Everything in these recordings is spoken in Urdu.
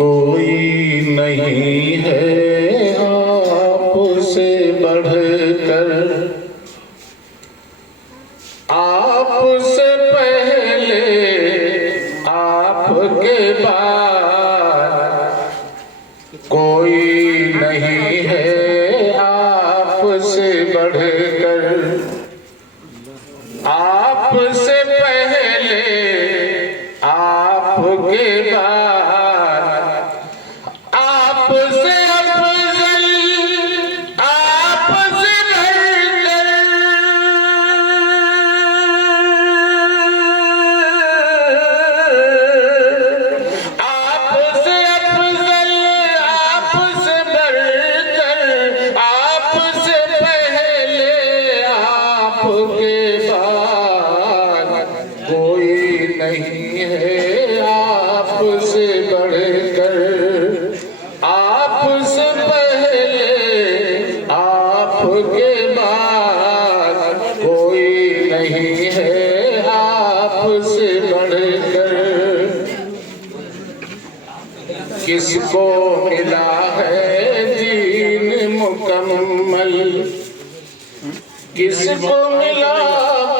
کوئی نہیں ہے آپ سے بڑھ کر، آپ سے پہلے آپ کے بعد کوئی نہیں ہے آپ سے بڑھ کر، آپ سے پہلے آپ کے بعد آپ سے افضل آپ سے بڑھ کر، آپ سے افضل آپ سے بڑھ کر، آپ سے پہلے آپ کے بعد کوئی نہیں ہے آپ سے بڑھ کر، آپ سے پہلے آپ کے بعد کوئی نہیں ہے آپ سے بڑھ کر۔ کس کو ملا ہے دین مکمل، کس کو ملا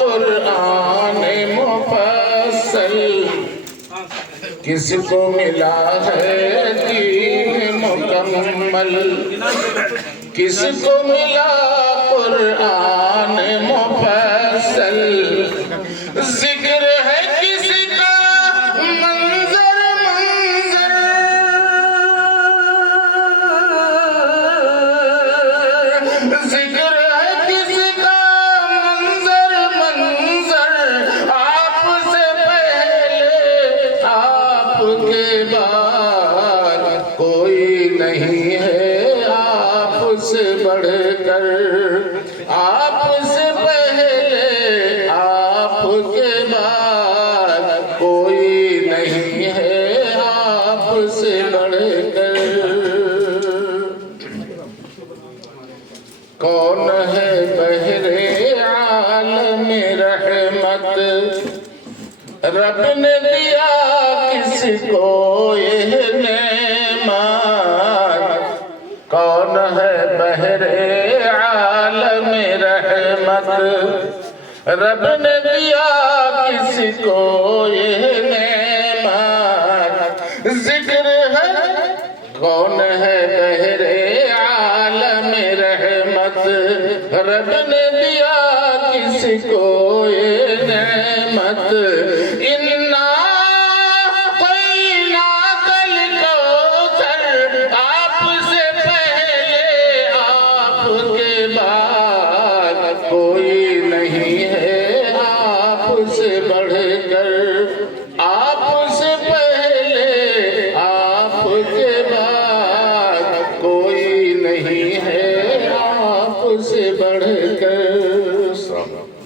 قرآن مفصل، کس کو ملا ہے دین مکمل، کس کو ملا قرآن مفصل، ذکر ہے کس کا منظر منظر، ذکر ہے کس کا منظر منظر، آپ سے پہلے آپ کے بعد کوئی نہیں ہے آپ سے بڑھ کر، آپ سے پہلے آپ کے بعد کوئی نہیں ہے آپ سے بڑھ کر۔ کون ہے بحر عالم رحمت، رب نے دیا کس کو یہ نعمت، کون ہے بحر عالم رحمت، رب نے دیا کس کو یہ نعمت، ذکر ہے کون ہے بحر عالم رحمت، رب نے دیا کس کو یہ نعمت، انا اعطیناک الکوثر، آپ سے پہلے آپ کے بعد کوئی نہیں ہے آپ سے بڑھ کر،